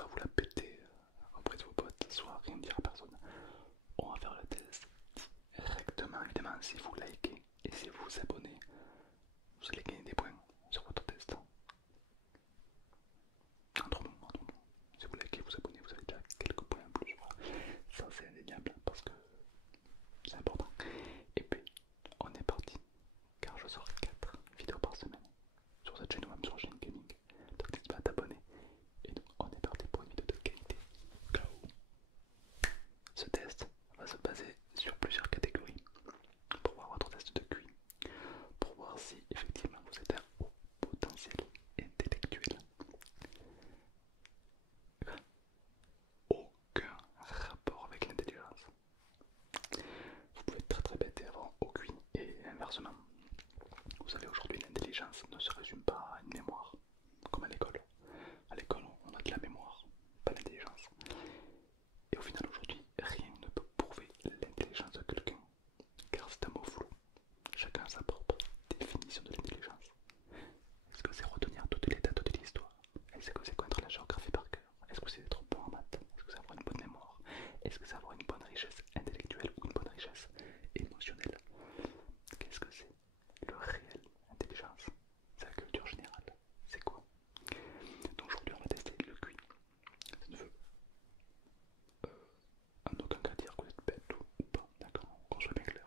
soit vous la pétez auprès de vos potes, soit rien dire à personne. On va faire le test directement, évidemment, si vous likez et si vous vous abonnez, vous allez gagner des points sur votre test. Entre nous, si vous likez, vous abonnez, vous avez déjà quelques points en plus. Voilà. Ça c'est indéniable parce que c'est important. Et puis, on est parti, car je sors 4 vidéos par semaine sur cette chaîne ou même sur la chaîne gaming. Donc n'hésite pas à t'abonner. Et nous, on est parti pour une vidéo de qualité. Ciao. Ce test va se baser sur plusieurs catégories pour voir votre test de QI, pour voir si effectivement vous êtes un haut potentiel intellectuel. Aucun rapport avec l'intelligence. Vous pouvez être très très bête et avoir au QI et inversement. Vous savez, aujourd'hui l'intelligence ne se résume pas à une mémoire comme à l'école. À l'école on a de la mémoire, pas l'intelligence. Et au final aujourd'hui rien ne peut prouver l'intelligence de quelqu'un, car c'est un mot flou. Chacun a sa propre définition de l'intelligence. Est-ce que c'est retenir toutes les dates de l'histoire? Est-ce que c'est connaître la géographie par cœur? Est-ce que c'est être bon en maths? Est-ce que c'est avoir une bonne mémoire? Est-ce que c'est avoir une bonne richesse intellectuelle ou une bonne richesse émotionnelle? Qu'est-ce que c'est le réel intelligence? C'est la culture générale. C'est quoi? Donc aujourd'hui on va tester le QI. Ça ne veut en aucun cas dire que vous êtes bête ou pas, d'accord? Qu'on soit bien clair.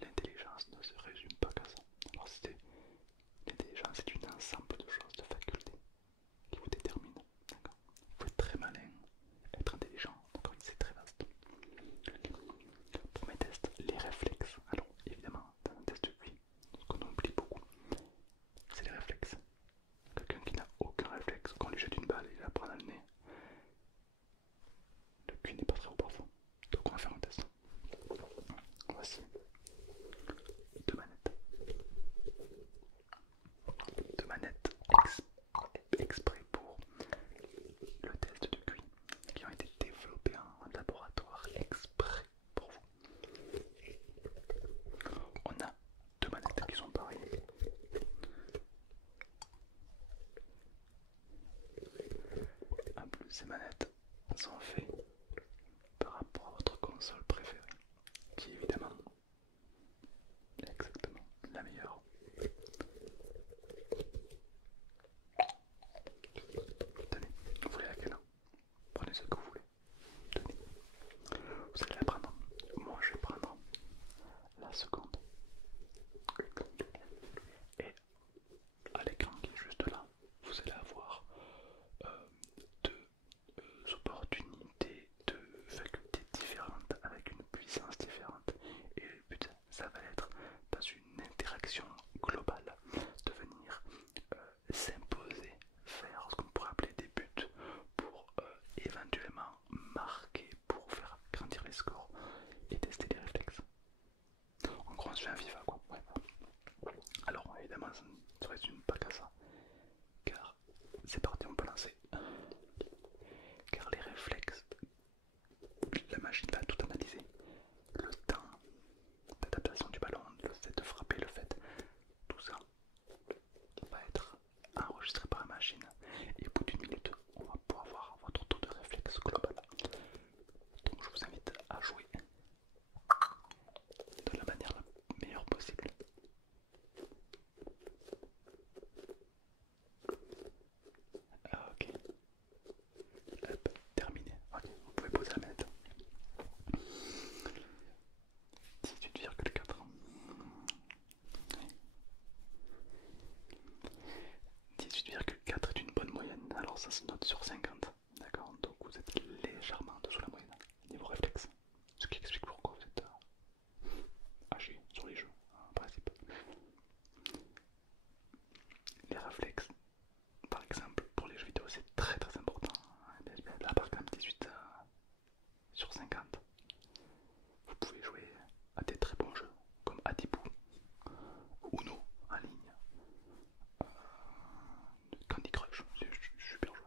L'intelligence ne se résume pas qu'à ça. Alors l'intelligence est un ensemble de choses, de facultés qui vous déterminent, d'accord? Vous pouvez être très malin, être intelligent, d'accord? C'est très vaste. Pour mes tests, les réflexes. Alors évidemment, dans un test de QI, ce qu'on oublie beaucoup, c'est les réflexes. Quelqu'un qui n'a aucun réflexe, quand on lui jette une balle et il la prend dans le nez, le QI n'est pas très haut parfois. Donc on va faire un test. Voici deux manettes. Deux manettes exprès pour le test de QI qui ont été développées en laboratoire exprès pour vous. On a deux manettes qui sont pareilles. En plus, ces manettes sont faites par rapport à votre console préférée, qui est évidemment exactement la meilleure. Tenez, vous voulez laquelle? Prenez ce que vous voulez. Tenez. Vous allez la prendre. Moi je vais prendre la seconde. Et à l'écran qui est juste là, vous allez avoir deux opportunités de facultés différentes avec une puissance différente. Et le but, ça va être dans une interaction globale de venir s'imposer, faire ce qu'on pourrait appeler des buts pour éventuellement marquer, pour faire grandir les scores et tester les réflexes. En gros, on se fait un FIFA quoi. Ouais. Alors évidemment, ça ne résume pas qu'à ça, car c'est parti, on peut lancer. Car les réflexes, la machine va tout analyser. Le temps d'adaptation du ballon, le fait de frapper, le fait, tout ça va être enregistré par la machine. Et au bout d'une minute, on va pouvoir voir votre taux de réflexe global. Donc je vous invite à jouer de la manière la meilleure possible. Ok, hop, terminé. Ok, vous pouvez poser la manette. 18,4. 18,4 est une bonne moyenne, alors ça se note sur 50, d'accord? Donc vous êtes légèrement en dessous de la moyenne, niveau réflexe. Ce qui explique pourquoi vous êtes âgé sur les jeux, en principe. Les réflexes, par exemple, pour les jeux vidéo, c'est très très important. Là, par exemple, 18 sur 50, vous pouvez jouer à des très bons jeux, comme Adibou, Uno en ligne, Candy Crush, c'est super jeu.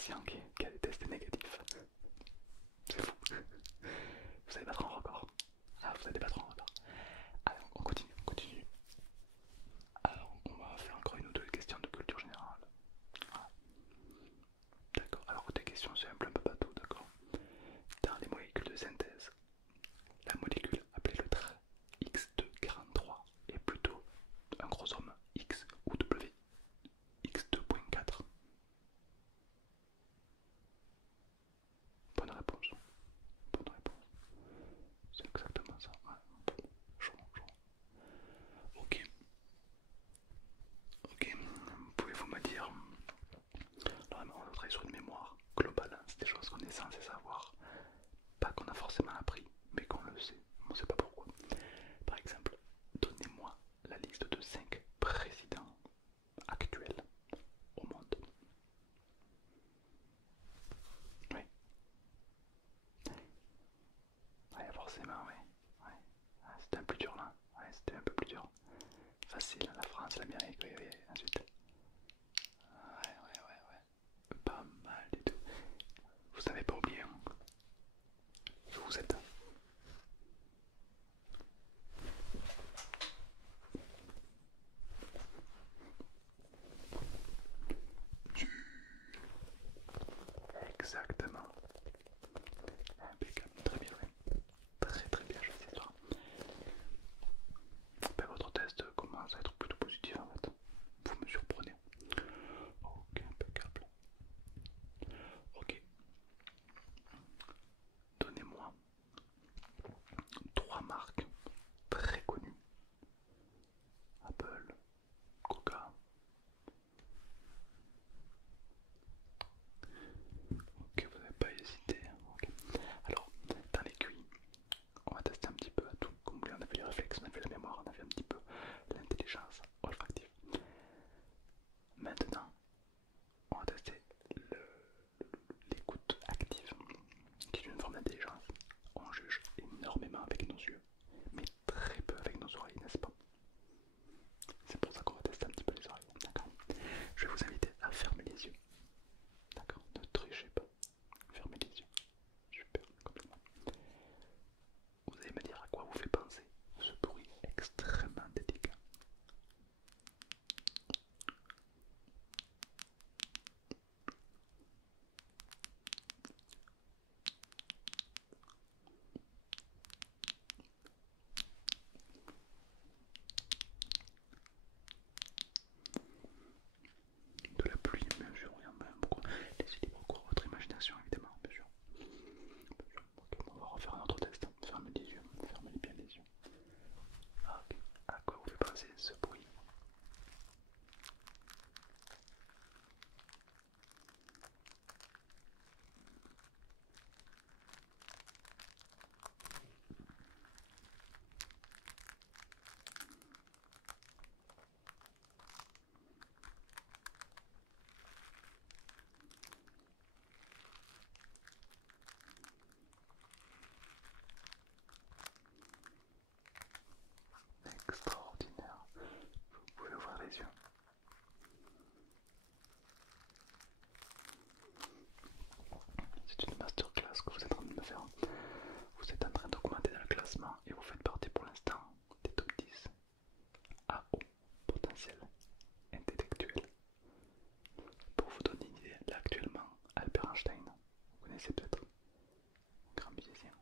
patient qui a des tests négatifs. C'est fou. Vous allez battre un record. Ah, vous allez battre un record. Alors, on continue, on continue. Alors, on va faire encore une ou deux questions de culture générale. Voilà. D'accord, alors des questions simples, un peu bateau, d'accord. Dans les molécules de synthèse, la molécule appelée le trait X243 est plutôt un chromosome X ou W X2.4. Bonne réponse. Bonne réponse. C'est exactement ça. Ouais. Chaud, chaud. Ok. Ok. Pouvez-vous me dire. Alors, on va travailler sur une mémoire globale. C'est des choses qu'on est censé savoir. Pas qu'on a forcément appris, mais qu'on le sait. On ne sait pas pourquoi. Par exemple, donnez-moi la liste de 5 présidents actuels au monde. Oui. Ouais, forcément, oui. Ouais. Ah, c'était un peu plus dur là. Ouais, c'était un peu plus dur. Facile, la France, l'Amérique, oui, oui, ensuite. Ouais, ouais, ouais, ouais. Pas mal du tout. Vous n'avez pas oublié, hein. Vous êtes. Exactement. Impeccable, très bien, oui. Très très bien, je sais pas. Ben, votre test commence à être plutôt positif en fait. Vous me surprenez. Ok, impeccable. Ok. Donnez-moi 3 marques très connues. Apple, Coca. Ok, vous n'avez pas hésité. Okay. Alors, dans les QI, on va tester un petit peu à tout. Comme vous voulez, on a fait les réflexes, on a fait la mémoire, on a fait un petit peu l'intelligence olfactive. Maintenant, on va tester l'écoute active, qui est une forme d'intelligence. On juge énormément avec nos yeux, mais très peu avec nos oreilles, n'est-ce pas? C'est pour ça qu'on va tester un petit peu les oreilles, d'accord? Je vais vous inviter à fermer les yeux, d'accord? Ne trichez pas, fermez les yeux. Super, complètement. Vous allez me dire à quoi vous fait penser ce bruit extrêmement délicat. De la pluie, bien sûr, il y en a beaucoup. Laissez libre cours à votre imagination, évidemment, bien sûr. Ok, on va refaire un autre test. Fermez les yeux, fermez bien les yeux. Ok, à quoi vous fait penser ce bruit? Extraordinaire. Vous pouvez ouvrir les yeux. C'est une masterclass que vous êtes en train de me faire. Vous êtes en train d'augmenter dans le classement et vous faites partie pour l'instant des top 10 à haut potentiel intellectuel. Pour vous donner une idée, là actuellement, Albert Einstein, vous connaissez peut-être, un grand musicien,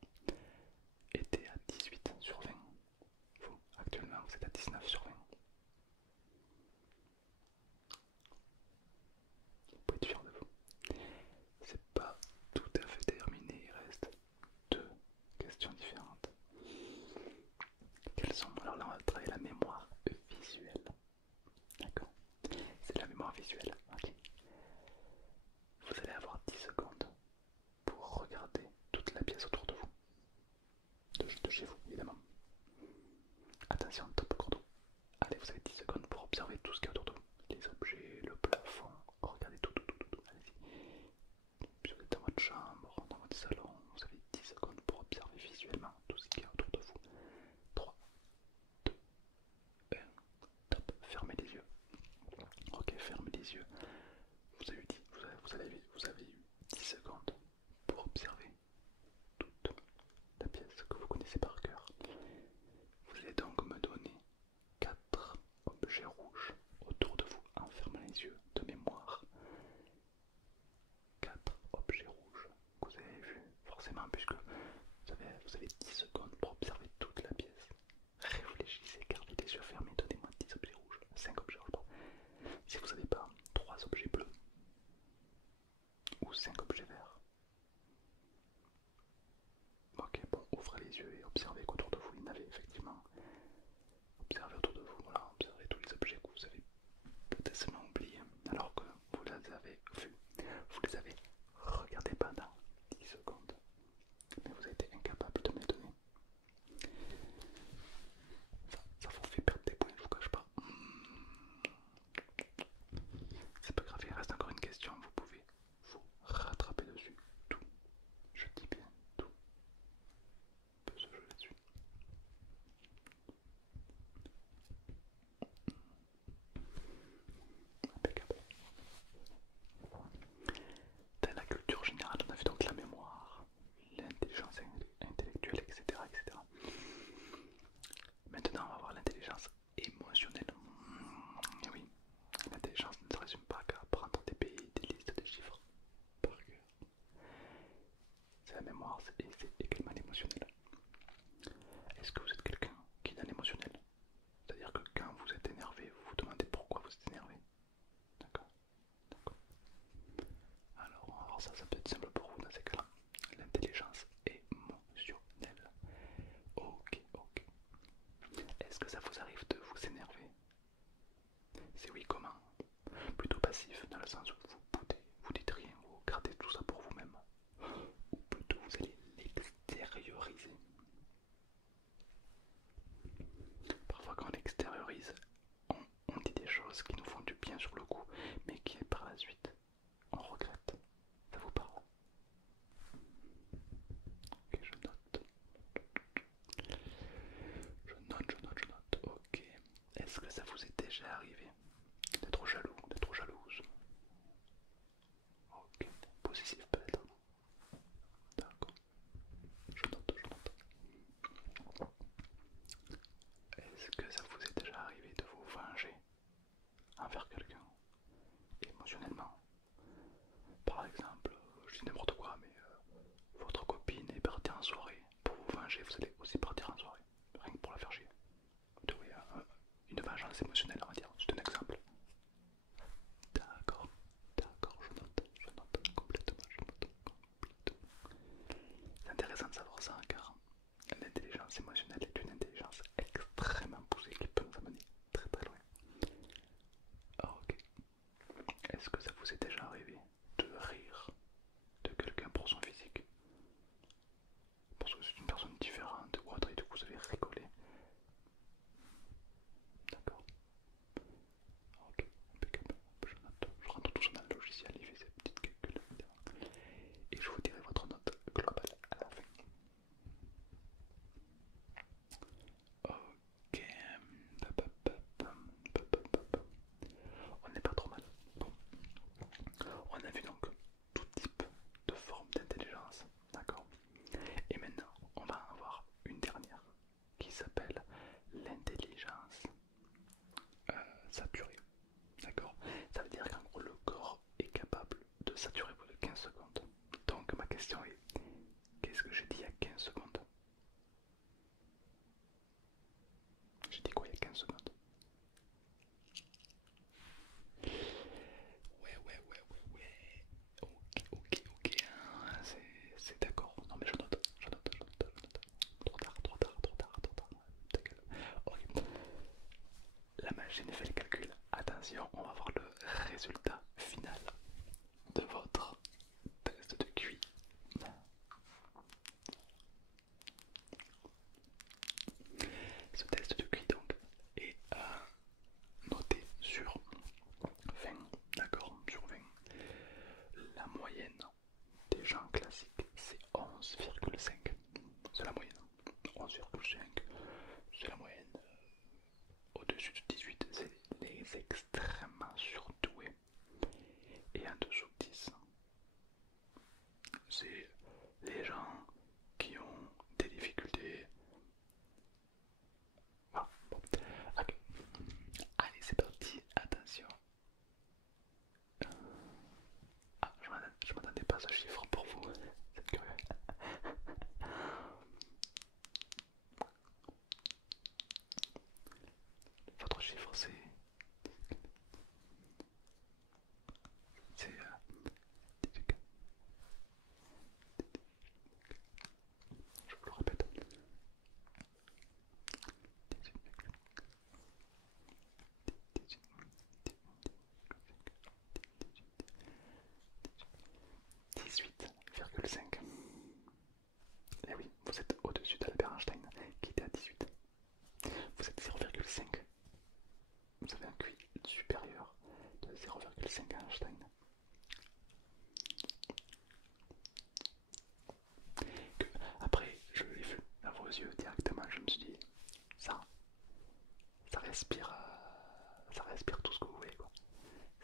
était à 18 sur 20. Vous, actuellement, vous êtes à 19 sur 20. Vous pouvez être fier de vous. C'est pas tout à fait terminé, il reste 2 questions différentes. Quelles sont? Alors là, on va travailler la mémoire visuelle. D'accord? C'est la mémoire visuelle. Ok. Vous allez avoir 10 secondes pour regarder toute la pièce autour de vous. De chez vous, évidemment. Attention, top chrono. Allez, vous avez 10 secondes pour observer tout ce qui est autour de vous. Les objets, le plafond. Regardez tout, tout, tout, tout. Allez-y. Si vous êtes dans votre chambre, dans votre salon, vous avez 10 secondes pour observer visuellement tout ce qui est autour de vous. 3, 2, 1. Top. Fermez les yeux. Ok, fermez les yeux. Vous avez dit, vous vous avez eu 10 secondes pour observer toute la pièce que vous connaissez par cœur. Vous allez donc me donner 4 objets rouges autour de vous en fermant les yeux de mémoire. 4 objets rouges que vous avez vus, forcément, puisque vous avez 10 secondes pour observer toute la pièce. Réfléchissez, gardez les yeux fermés, donnez-moi 10 objets rouges, 5 objets rouges. Si vous n'avez pas 3 objets bleus ou 5 objets verts, ok, bon, ouvrez les yeux et observez qu'autour de vous il y en avait effectivement. Observez autour de vous, voilà, observez tous les objets que vous avez peut-être oubliés alors que vous les avez vus. Vous les avez regardés pendant 10 secondes, mais vous avez été incapable de me les donner. Ça vous fait perdre des points, je vous cache pas. C'est pas grave, il reste encore une question, vous pouvez vous rattraper dessus. Tout, je dis bien tout, peut se jouer là-dessus. Impeccable. Dans la culture générale, on a vu donc la mémoire, l'intelligence intellectuelle, etc., etc. Maintenant, on va voir l'intelligence émotionnelle. Et oui, l'intelligence ne se résume pas qu'à apprendre des pays, des listes de chiffres par cœur. C'est la mémoire et c'est également l'émotionnel. Est-ce que vous êtes quelqu'un qui est dans l'émotionnel? C'est-à-dire que quand vous êtes énervé, vous vous demandez pourquoi vous êtes énervé. D'accord. Alors, on va voir ça, ça peut être simple pour vous dans ces cas-là. L'intelligence émotionnelle. Ok, ok. Est-ce que ça vous arrive de vous énerver? C'est oui, comment? Plutôt passif, dans le sens où vous boudez, vous dites rien, vous gardez tout ça pour vous-même. Ou plutôt vous allez l'extérioriser. Parfois quand on extériorise, on dit des choses qui nous font du bien sur le coup, mais qui par la suite, on regrette. Ça vous parle? Ok, je note. Je note. Ok. Est-ce que ça vous est déjà arrivé d'être jaloux, d'être jalouse? Ok. Possessif peut-être? D'accord. Je note. Est-ce que ça vous est déjà arrivé de vous venger envers quelqu'un émotionnellement? Par exemple, je dis n'importe quoi, mais votre copine est partie en soirée. Pour vous venger, vous allez aussi partir en soirée. Rien que pour la faire chier. Oui, une vengeance émotionnelle, on va dire. C'est un exemple. D'accord, je note complètement, je note complètement. C'est intéressant de savoir ça, car l'intelligence émotionnelle est une intelligence extrêmement poussée qui peut nous amener très très loin. Ah, ok. Est-ce que ça vous est déjà arrivé de rire de quelqu'un pour son physique? Parce que c'est une personne différente ou autre et du coup vous avez rigolé? D'accord. Ok, impeccable. Je note, je rentre tout ça dans le logiciel, il fait ses petites calculs. Et je vous dirai votre note globale à la fin. Ok. On n'est pas trop mal. Bon. On a vu donc tout type de forme d'intelligence. D'accord. Et maintenant, on va en avoir une dernière qui s'appelle l'intelligence saturée. D'accord. Ça veut dire qu'en gros, le corps est capable de saturer au bout de 15 secondes. Donc, ma question est, qu'est-ce que j'ai dit il y a 15 secondes? J'ai dit quoi il y a 15 secondes? Ouais. Ok. C'est d'accord. Non, mais je note. Trop tard. Ta gueule. Ok. La machine fait le calcul. Attention, on va voir le résultat final de votre test de QI. Ce test de QI donc est noté sur 20, d'accord, sur 20. La moyenne des gens classiques c'est 11,5. C'est la moyenne. 11,5 c'est la moyenne. Au-dessus de 18 c'est les extrêmement surdoués. Et en dessous de 10 chiffre, c'est... C'est... je vous le répète. 18,5. Et oui, vous êtes au-dessus d'Albert Einstein qui était à 18. Vous êtes 0,5. Vous avez un QI supérieur de 0,5 à Einstein. Après, je l'ai vu à vos yeux directement, je me suis dit, ça, ça respire tout ce que vous voulez, quoi.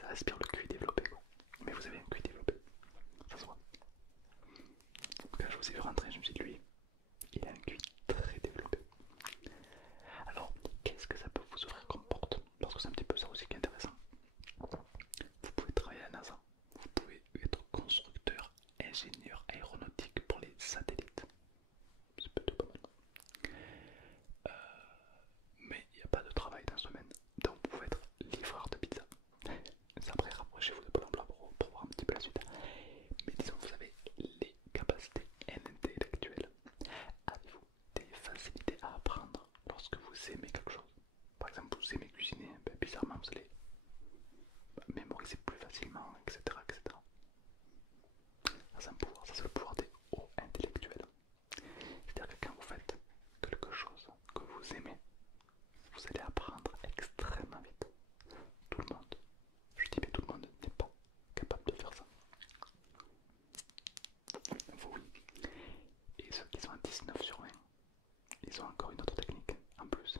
Ça respire le QI développé, quoi. Mais vous avez un QI développé, ça se voit. Quand je vous ai vu rentrer, je me suis dit, lui, il a un QI très développé. Alors, qu'est-ce que ça peut vous ouvrir comme porte? Parce que c'est un petit peu ça aussi qui est intéressant. Vous pouvez travailler à la NASA, vous pouvez être constructeur, ingénieur aéronautique pour les satellites. C'est plutôt pas mal. Mais il n'y a pas de travail dans ce domaine. Donc vous pouvez être livreur de pizza. Après, rapprochez-vous de Pôle emploi pour voir un petit peu la suite. Mais disons que vous avez les capacités intellectuelles. Avez-vous des facilités à apprendre lorsque vous aimez quelque chose? Par exemple, vous aimez cuisiner, ben, bizarrement vous allez mémoriser plus facilement, etc. etc. Ça c'est un pouvoir, ça c'est le pouvoir des hauts intellectuels. C'est-à-dire que quand vous faites quelque chose que vous aimez, vous allez apprendre extrêmement vite. Tout le monde, je dis mais tout le monde n'est pas capable de faire ça. Vous oui. Et ceux qui sont à 19 sur 20, ils ont encore une autre technique en plus.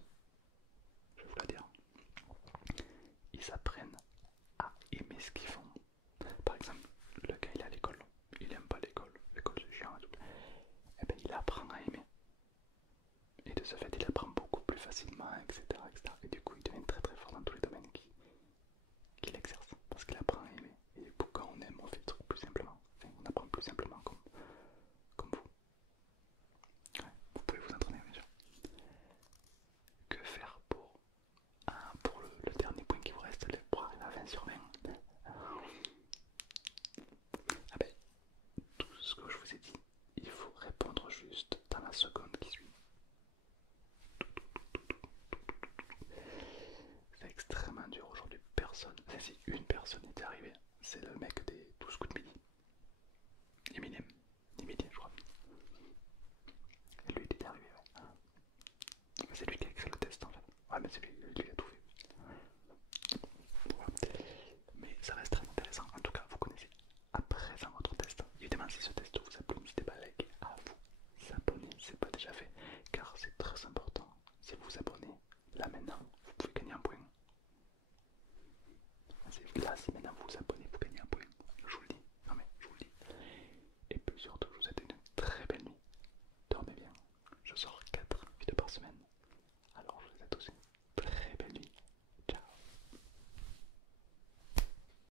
Je vais vous la dire. Ils apprennent à aimer ce qu'ils font. Par exemple, le gars il est à l'école, il aime pas l'école, l'école c'est chiant et tout. Et bien il apprend à aimer. Et de ce fait il apprend beaucoup plus facilement, etc. etc. Et du coup il devient très très fort dans tous les domaines qu'il exerce. Parce qu'il apprend à aimer. Et quand on aime, on fait le truc plus simplement. Enfin, on apprend plus simplement comme vous. Ouais, vous pouvez vous entraîner déjà. Que faire pour le dernier point qui vous reste, pour arriver à 20 sur 20? Ah ben, tout ce que je vous ai dit, il faut répondre juste dans la seconde qui suit. C'est extrêmement dur aujourd'hui. Personne, si une personne est arrivée, c'est le mec des 12 coups de midi. Eminem, je crois. Et lui il est arrivé, ouais. C'est lui qui a écrit le test en fait. Ouais, mais c'est lui qui a tout fait. Voilà. Mais ça reste très intéressant. En tout cas, vous connaissez à présent votre test. Évidemment, si ce test vous a plu, n'hésitez pas à liker, à vous abonner si ce n'est pas déjà fait, car c'est très important. Si vous vous abonnez, là maintenant, vous pouvez gagner un point. Là, si maintenant vous vous abonnez,